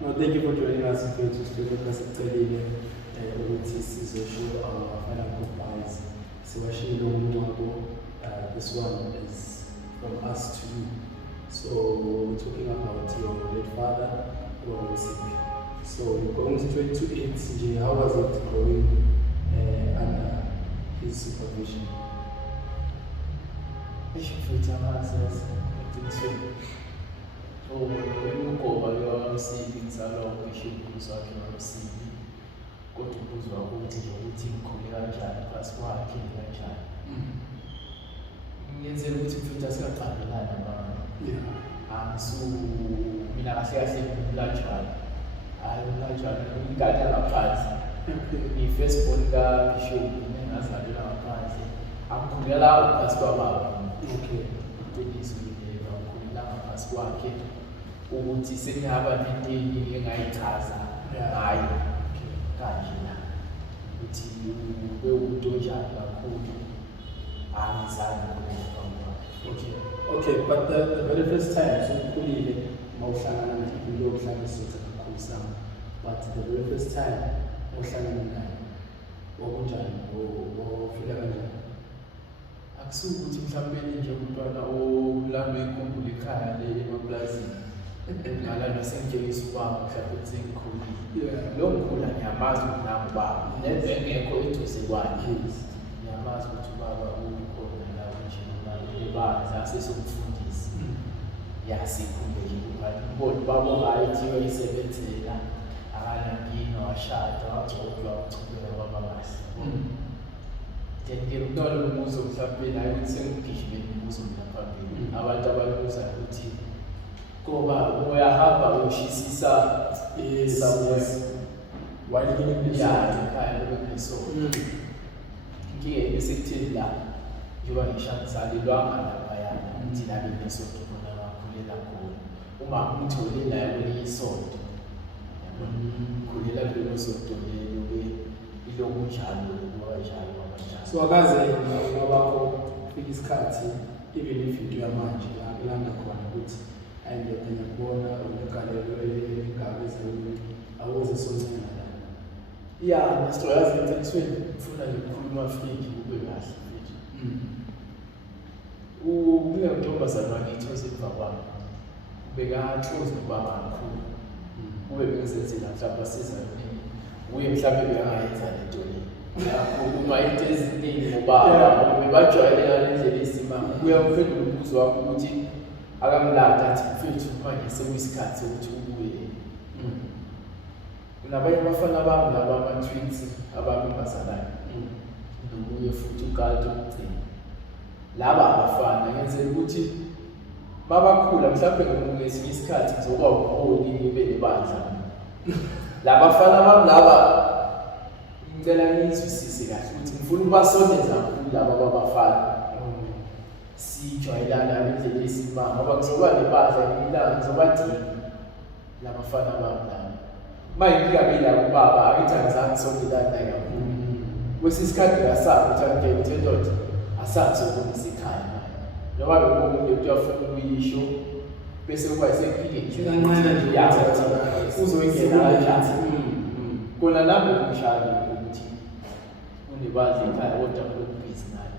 No, thank you for joining us to because it's really show our final goodbyes. So this one is from us to you. So we're talking about your late father who was sick. So you're going straight to it. How was it going under his supervision? Umkhoba lwamsibi ngizalwa uBishop wakhe wamsibi kodwa ukuzwa ukuthi ngikhule kanjani phasi kwakhe kanjani ngiyenzela ukuthi mfuthu asingaqambelana mina kahle kahle ngumlanjani hayi umlanjani ingane ngaphansi i-first born kaBishop ngingazalelwa ngaphansi angikhulela phasi kwababa uqiniso ngikhulela ngaphansi kwakhe ukuthi sengihamba nento engayichaza ngayo kanje la ukuthi ube umuntu onjani kakhulu angizange okay, but the very first time sokukhulile mawuhlangana naye lo kuhlanganiswa kakhulu sama, but the very first time uhlangana naye wakunjani wafika kanjani? Akusukuthi mhlawumbe nje umntwana olambe ikhumbula ekhaya le emapulazini ngala nosengitshengisa ubaba mhlawumbe sengikhulile lo mkhula ngiyamazi ukuthi nami ubaba ngekho eduze kwakhe ngiyamazi ukuthi ubaba ukhona la nje nalebandla asesomfundisi yasikhumbe nje ukuthi ubona ubaba ngayo thiwa isebenzela akanankinga washada wagcotshwa wachubeka baba kahle then umntwana umuzo mhlawumbe naye ukuthi sengigijime imibuzo mina phambili abantu ababuza ukuthi ngoba uyahamba uyoshisisa while in the ekhaya lokunesonto ngike bese kuthini la njengoba ngishangisalelwanga laphaya ukuthi nabe nesonto khona ngakhulela khona uma ngithole naye kwelinye isonto ngikhulela kulelo sonto lelo ilokunjalo kanjalo kanjalo. So akaze ngabakho fika isikhathi even if into yamanje la kulanda khona ukuthi ayindoda ngiyakubona unegalelo elingabe ezweni awuze sonzana la. Yeah, ngiyazi entetsweni ngifuna ukukhuluma friki kube kahle mfethu. Kuya ntombazana wakithi osemva kwami. Bekaxoza ubaba kakhulu. Kube bengizenzela mhlawumbe asiza yini. Uye mhlawumbe bengayenza lento le. Uma into eziningi ngobaba bebajwayele ngalendlela esimama. Uyamfela umbuzo wakho ukuthi akamlanda athi mfethu manje sekuyisikhathi ukuthi ubuye. Kunabanye abafana bami laba ama-twins abami bazalana. Nomunye futhi ukanti ukugcina. Laba abafana ngenzela ukuthi babakhula mhlawumbe ngesinye isikhathi ngizoba umholi ngibe nebandla. Labafana bami laba ngicela ngizwisise kahle ukuthi ngifuna ubasondeza kakhulu laba babafana. sijwayelana ngendlela esimanga ngoba kuzoba nebaza ngilanga ngizobadinga labafana bami labo mayifika mina ubaba akithi angizange sondelana naye kakhulu kwesisikhathi ngasazi ukuthi angeke uthendoda asazi ukumisa ekhaya noma bekunye uyafuna ukuyisho bese kuba isephile kancane nje uzoyingena kanjani kona nami ngishaya ukuthi unebazi ekhaya kodwa kulobhizi naye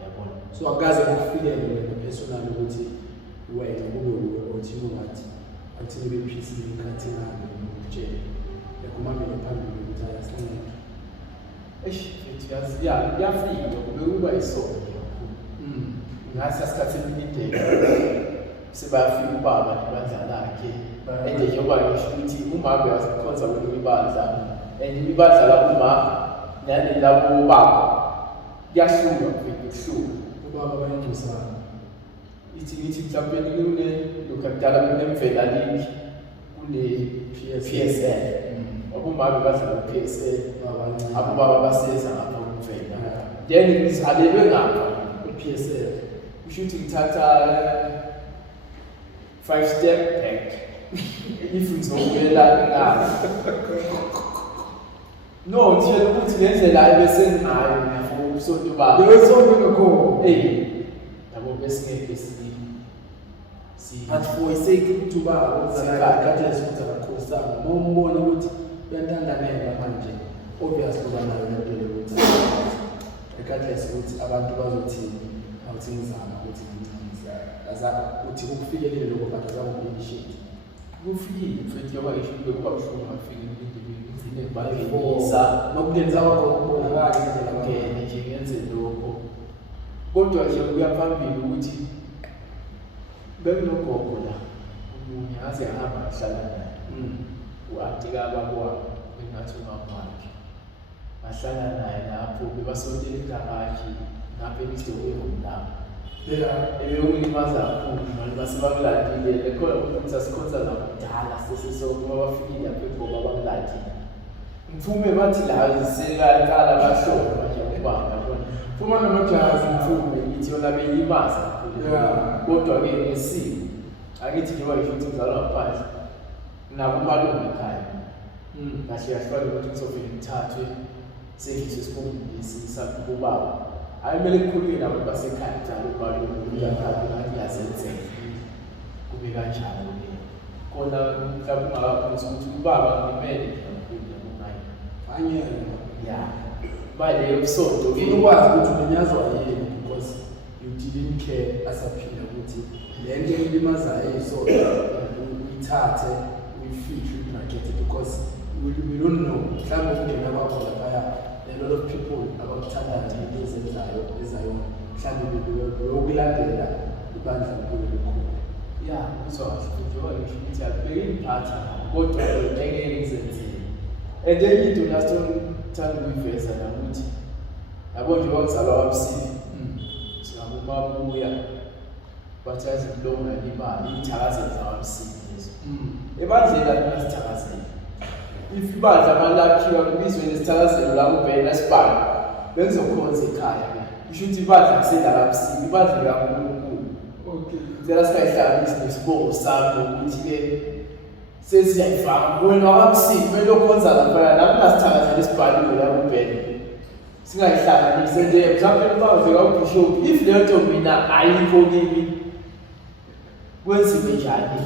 yabona so akaze kufikele wena personal ukuthi wena kube uthi ungathi athi nibe peace ikhathi nami ngikutshela yakumamela phambili ukuthi ayasinqe yafika bekuba isonto ngase asikhathi eminideke sebayafika ubaba nebandla lakhe and njengoba ngisho ukuthi uma beyazikhonza kwemibandla and imibandla lapho uma nani lapho ubaba kuyahluka kuhluka ubaba bayinjisana ithi mhlawumbe kune lokudala kunemvela link kune PSL abomama badlala PSL abobaba baseza ngapha kumvela then ngizalelwe ngapha PSL kusho ukuthi ngithatha 5 step back if ngizobuyela ngapha no ngitshela ukuthi lendlela ebesengayo ngiyafuna usonto baba yesonto ngakho yabo besingeke but for sake ukuthi ubaba uzakade esifuthi akakhosana nombona ukuthi uyantandanela manje obviously kuba nayo lento yokuthi regardless ukuthi abantu bazothini awuthi ngizama ukuthi ngincane azaka ukuthi ukufikelele lokho but azama ukunishate kufikile futhi yoba ngisho kuba buhlungu afike ngizine balisa nokulenza kwakho kubonakala indlela ngene nje ngenze lokho kodwa nje kuyaphambili ukuthi bekunogogo la umunye aze ahamba ahlala naye u-antika abakwa bengathi umamakhe ahlala naye lapho bebasondela igaraji lapho elisdokweni lapho ebekulimaza kakhulu manje basebakulandile bekhona ukuthi asikhonza zakudala sesesonke babafikile lapho egoba bakulandile mfume bathi la zisekaqala bahlobo manje ubaba yabona fuma namajazi mfume ithi yona beyilimaza kodwa-ke ngesimo akithi njengoba ngisho ukuthi ngizalwa ngaphandle nabo umalume ekhaya kahle kahle ukuthi kuzovele ngithathwe sengisho esikhundlesi sakubaba hayi kumele kukhulunywe nabo basekhaya njalo umalume uyakhapha ngathi ngiyazenzela kube kanjalo ke kona mhlawumbe ungakakhulunywa ukuthi ubaba ngimele kakhulu yabonayo angeke ya baleyo busonto ukwazi ukuthi ulinyazwa yini because you didn't care asaphila ukuthi lento elimazayo isonto uyithathe uyifihle uyibracket because we don't know mhlawumbe ukungena kwakho laphaya a lot of people abakuthandayo into ezenzayo ezayona mhlawumbe beyokulandela ibandla likhulu likhulu ya uzwa kahle njengoba ngisho ukuthi akubeke imphatha kodwa engeke ngizenzele and enye into nasithanda ukuyiveza nakuthi yabo njengoba ngizalwa kwamsizi singabumabuya bathi azilonga imali ithakazelo zawamsizi lezo ebandlela linasithakazelo if ibandla amalakhiwa kubizwe nesithakazelo la kubhena sibani bengizokhonza ekhaya isho ukuthi ibandla kusenda kamsizi ibandla likaNkulunkulu ngicela singayihlanganisi nesibongo sami ukuthi-ke sesiyayifaka wena wakamsizi kumele okhonza laphaya nami ngasithakazelo esibhaliwe la kubhena singayihlanganise nje mhlawumbe ubaveka ubishop if leyo nto mina ayikho kimi kwenziwe njani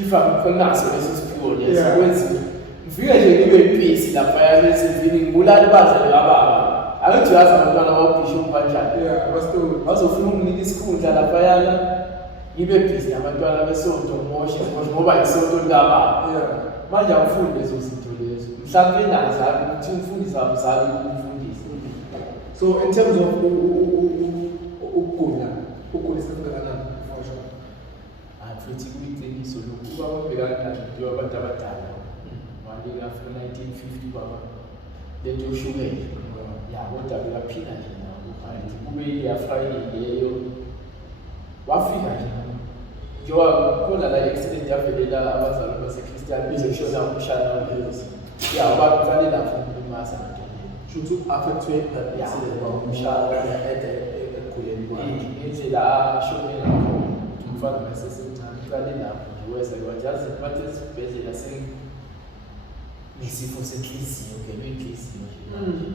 if angikhonaso leso siphiwo leso kwenziwe ngifike nje ngibe busy laphaya lesivini ngibulala ibandla likababa akithi yazi abantwana babishop kanjani bazofuna ukunginika isikhundla laphayana ngibe busy nabantwana besonto ngimoshe ngoba isonto likababa manje angifundi lezo zinto lezo mhlawumbe nazami ukuthi umfundisi amzali so in terms of ukugula kangakanani for sure futhi kuyiqiniso lokhu ubaba ubhekana njengoba abantu abadala manje after 1950 baba lento yoshukela ya kodwa bekaphila nje nabo manje kube iyafrayile leyo wafika nje njengoba khona la accident yavelela abazali baseChristian bezeshona umshana lezo ya bakufanele lapho kumasa to affect accident umshana ekukhuleni kwakhe. Ngendlela ashone ngakho ukuthi umfana mayesesemncane uqale lapho nje weza kwajazi bathi esibhedlela nesifo senhliziyo ngenwe inhliziyo nje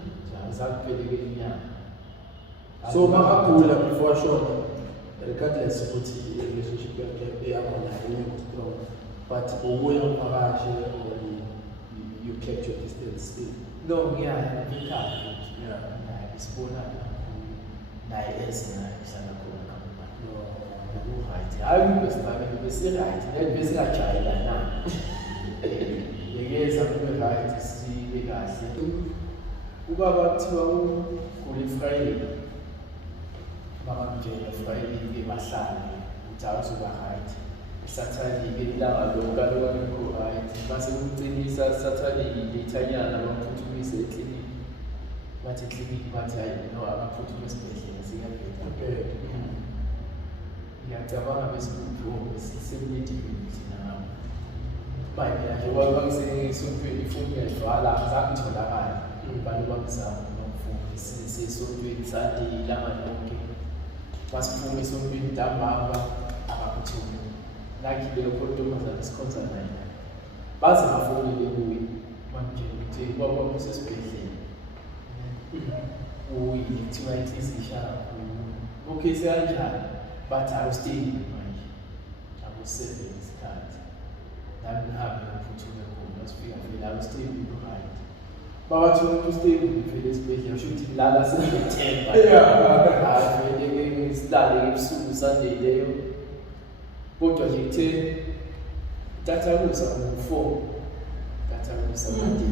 zakupheleke inyanga. So makagula before ashona, regardless ukuthi i-relationship yakhe yakho naye ingekho strong, but ubuye umphakashi or you kept your distance still. No, ekhaya naye sibona naye esingahlala khona right. Hayi besi-right, besingajayelana. Yekeza kube right, sibe kahle. Ubaba kuthiwa ugule Friday. Bakamtshela Friday-ke bahlale ukuthi awuzoba right. Saturday-ke ilanga lonke alokho right. Base kumcinisa Saturday lethanyana bamphuthumise eklinikhi. Bathi eklinikhi bathi hayi no abaphuthume esibhedlela siyabheda. Ngiyacabanga besikuphi sisemnyethweni thina ngabo. Manje njengoba bangisesontweni ifoni yadlala azangitholakala. Abantu bangizama nomfundi sisesontweni Sunday ilanga lonke. Masiphume esontweni ntambama abakuthuma. Nakile kontomazana sikhonza naye. Baze bafonele kuye manje ukuthi baba usesibhedlela. Uyi kuthiwa inhliziyo ishaya kakhulu. Okay sekanjani? But I was staying manje. I was serving isikhathi. Nami ngihambe ngiphuthuma khona sifika vele I was staying behind. Bawathi umuntu staying vele esibhedlela usho ukuthi lala sengithemba. Vele sihlale ebusuku Sunday leyo. Kodwa nje kuthe tathakusa ngo-4 tathakusa manje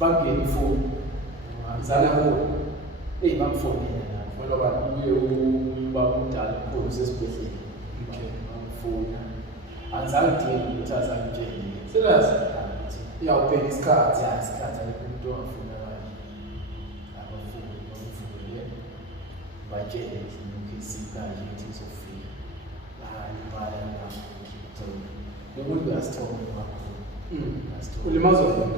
bangena ifoni ngizana ho bangifonela ngoba uye ubaba umdala khona sesibhedlela bangifona angizange ngidinge ukuthi azangitshele serious iyawubheka isikhathi isikhathi alekho umuntu ongafuna manje bangifone batshele ukuthi isikhathi ukuthi izofika imali ngakho nomuntu uyasithola ulimazwa kakhulu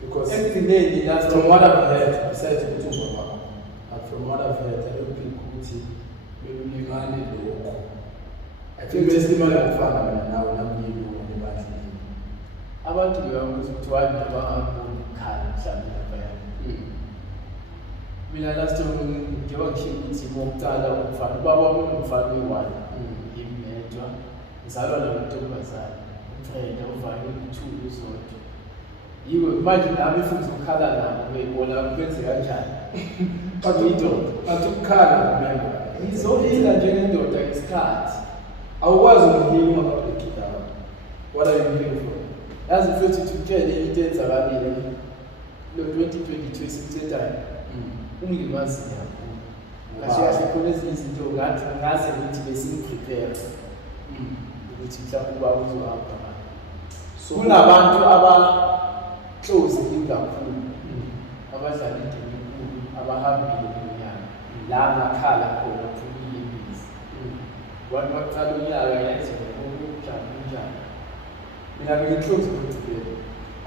because ekugcineni that's from what I've heard besides ukuthi ubaba but from what I've heard I don't think ukuthi belimali lokho I think besimali ngifana mina nawe namyilo nebandleni abantu beyabuza ukuthi why bangaboni ukhala mhlawumbe lapha mina last time ngiba ngisho ukuthi ngokucala umfana ubaba wami umfana we-1 imedwa ngizalwa namantombazane umfreda uvale 2 uzodwa yiwe manje nami futhi ukhala nabo beyibona kwenze kanjani ukukhala kumemba ngizohila njengendoda ngesikhathi awukwazi ukuhila ngaphandle what are you looking for yazi futhi utshele into enzakalile lo 2022 simthethayo ungilimazi kakhulu kahle khona ezinye izinto ngaze ukuthi besingiprepare ukuthi mhlawumbe ubaba uzohamba so kunabantu close kakhulu abadlala indima enkulu abahambile kunyaka la ngakhala khona phumile imizi wani waqala unyaka yenziwa kunjani mina ngiclose ngicibele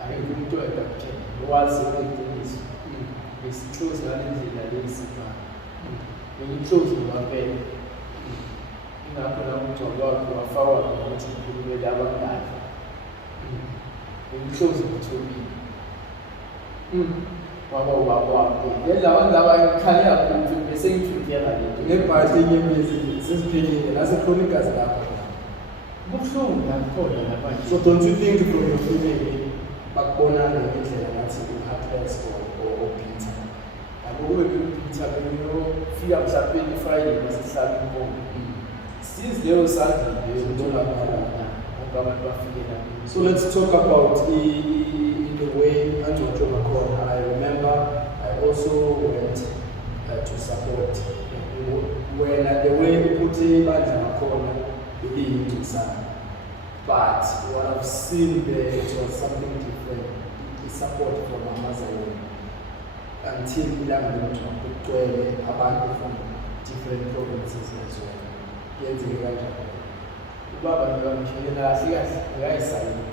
akekho umuntu oyedwa kuphela owazi iqiniso besiclose ngale ndlela leyisipha ngiclose ngaphela ingakho la umuntu wakho wafakwa ukuthi ukhulumele abangani ngiclose ngithobile waba wakho yela wangaba ikhaya ukuthi bese ngithukela lento nebhathi yenyembezi sesiphelile laseChronikas lapho kubuhlungu ngakhona lapha so don't you think from your family bakubona ngendlela ngathi u-heartless or bitter akube bitter fika mhlawumbe Friday besihlala inkonzo since leyo Sunday leyo ntona khona abantu bafike lapho. So let's talk about the way Anjo Makona. I remember I also went to support when the way Anjo Makona being to sign. But what I've seen there, it was something different. The support from Amazon until Anjo Makona from different provinces as well. Yes, ubaba ngikamshela kahle ngayisayina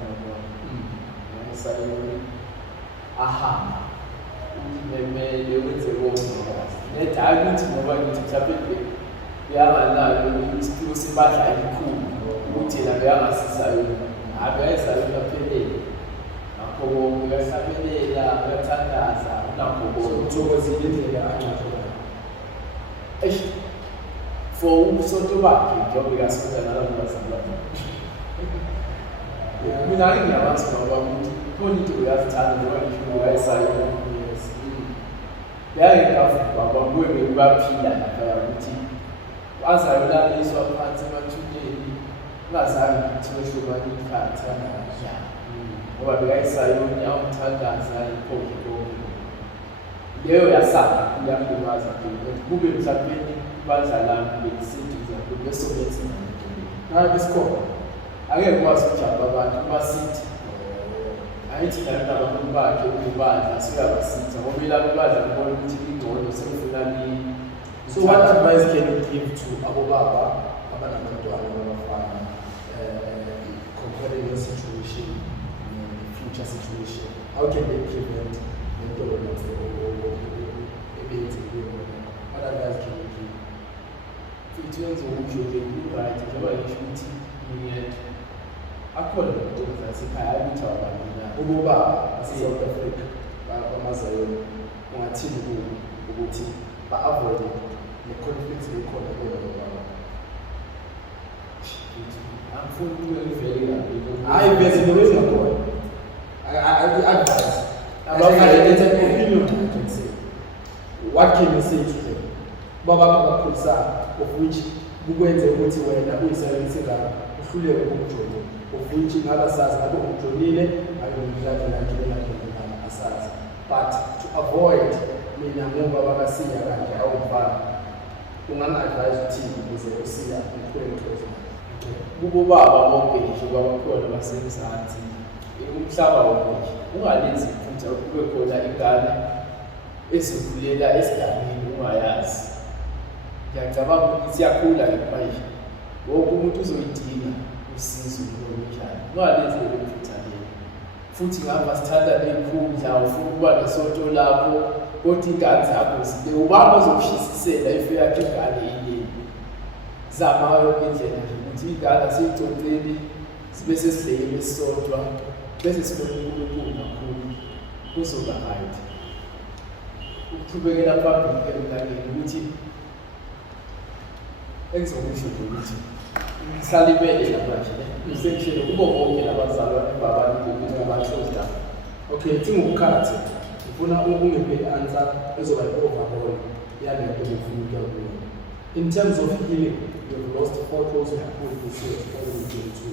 ahamba Kumele wenze konke. Nedala ukuthi ngoba ngithi mhlawumbe beyanganalo isiphiwo sebadla elikhulu ukuthi yena beyangasiza yona. Abeza yona phelele. Ngakho uyahlabelela, uyathandaza, unakho konke. Uthokozile indlela angakhona. For umsonto bakhe njengoba kasifunda nalabo bazalwane. Mina ngiyabazi ngoba ukuthi khona into uyazithanda ngoba ngisho wayesayo. Yaye ngavuka bambuye baphila lapha ukuthi azayolaliswa phansi emathuneni ungazange ukuthi wehlukane ikhathi ya ngoba bekayisayo umthandaza iphokhe konke leyo yasala kuyakubaza kube mhlawumbe badlalana besidiza besobenza ngabe isikole angeke kwazi ukujaba abantu basithi ayithi nalabo abantu bakhe ukubadla siyabasiza ngoba ilabo badla ngibona ukuthi ingcono sekufuna ni. So what advice can you give to abo baba abanabantwana abafana comparing your situation and the future situation? How can they prevent mental illness or AIDS? What advice can you give? Futhi wenza ukusho nje right njengoba ngisho ukuthi ngiyethu akhona ukwenza sekhaya ukuthi abantu Ububa South Africa bamazayona ungathini ukuthi ba-avoid ne-conflict ekhona kodwa angifuni ukuvele kabi hayi bese nobezi ngakhona I-advise it's an opinion I can say. What can you say to them? Baba bakakhulisana of which kukwenze ukuthi wena uyisebenzise ngalo uhluleke ukujoyina of which ngabasazi ngabe ujoyinile ayomdlala nakho asazi but to avoid mina ngoba bakasiya kanje awubhala ungang-advise uthini ukuze usiya ukhulekhoza kubo baba bonke nje kwabakhona basemzansi umhlaba wonke ungalenzi futhi kube khona ingane ezikhulela esigabeni ungayazi. Ngiyacabanga ukuthi siyakhula ngemanje wonke umuntu uzoyidinga usizo lomshana ungalenzi lokuthathela futhi ngapha sithanda nenkundla ufuna ukuba nesonto lapho kodwa ingane zakho zibe ubaba ozokushisisela ife yakhe ingane yini zama yonke indlela nje ukuthi ingane asiyicoceli sibe sesidlekele esisontwa bese sibe uNkulunkulu kakhulu kuzoba right. Ukuqhubekela phambili emnganeni ukuthi engizokusho ukuthi ngisalibele manje usengishilo kubo bonke abazalwane babani ukuthi abahlola. Okay, ngikukhathe ngifuna ungiphe answer ezoba overall yale nto ngifuna ukuyakuyo. In terms of healing, you've lost 4 close people this year, 2022.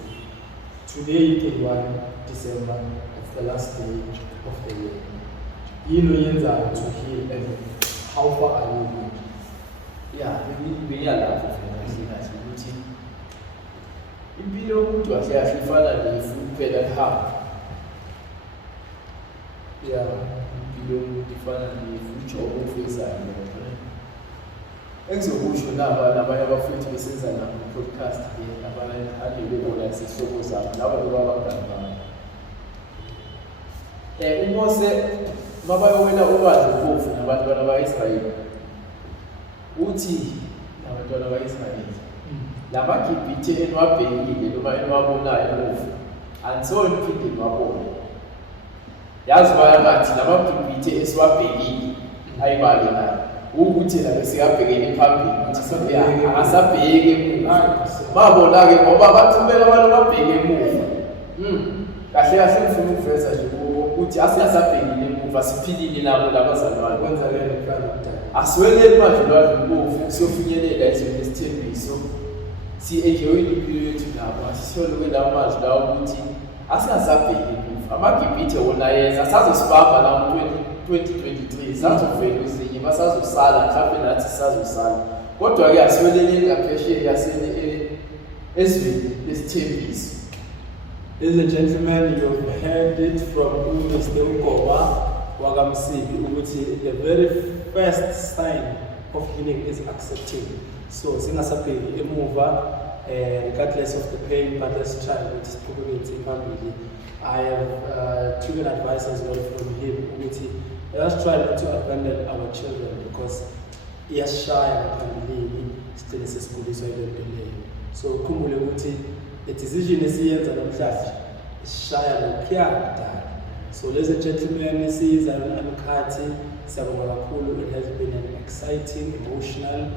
Today, 31 December, of the last day of the year. You know, to heal and how far are you going? Yeah, we are laughing ukuthi impilo yomuntu asiyafana nefuphela hamba. Yeah, impilo yomuntu ifana nefujobo ofezayo. Engizokusho nabanye abafowethu besenza nabo podcast abanye ade bebona isihlobo zabo labo babangani babo. UMose mabayowela ulwazi mpofu nabantwana bakaIsrayeli uthi nabantwana bakaIsrayeli lamaGibhithe enwabhekile noma enwabonayo emuva ansoni phinde nwabone yazi bayangathi lamaGibhithe esiwabhekile ayibale nayo ukuthi la besiyabhekene phambili ukuthi sobuya akasabheke babona-ke ngoba bathumela abantu babheke emuva kahle kahle ngifuna ukuveza nje ukuthi asiyasabhekile emuva siphilile nabo labazalwane Kwenzakele kufana kudala. asiweleli manje lwazi mpofu siyofinyelela ezweni lesithembiso si-enjoyile impilo yethu nabo asisole kwelawo mazwi lawo ukuthi asingasabheki emuva amaGibhithe wona yeza sazosibamba la 2023 sazovela ezinye basazosala mhlawumbe nathi sisazosala kodwa-ke asiweleleni ngaphesheya ezweni lesithembiso. Ladies and gentlemen, you've heard it from Mr. Ugoba Wagamsibi ukuthi the very first sign of healing is accepting. So singasabheki emuva regardless of the pain, but let's try with probability family. I have taken advice as well from him ukuthi let us try not to abandon our children because iyashaya ngaphambilini sigcine sesikhuliswa into leyo. So ukhumbule ukuthi a decision esiyenza namhlanje isishaya lokhuya kudala. So ladies and gentlemen, siza namkhathi siyabonga kakhulu. It has been an exciting, emotional,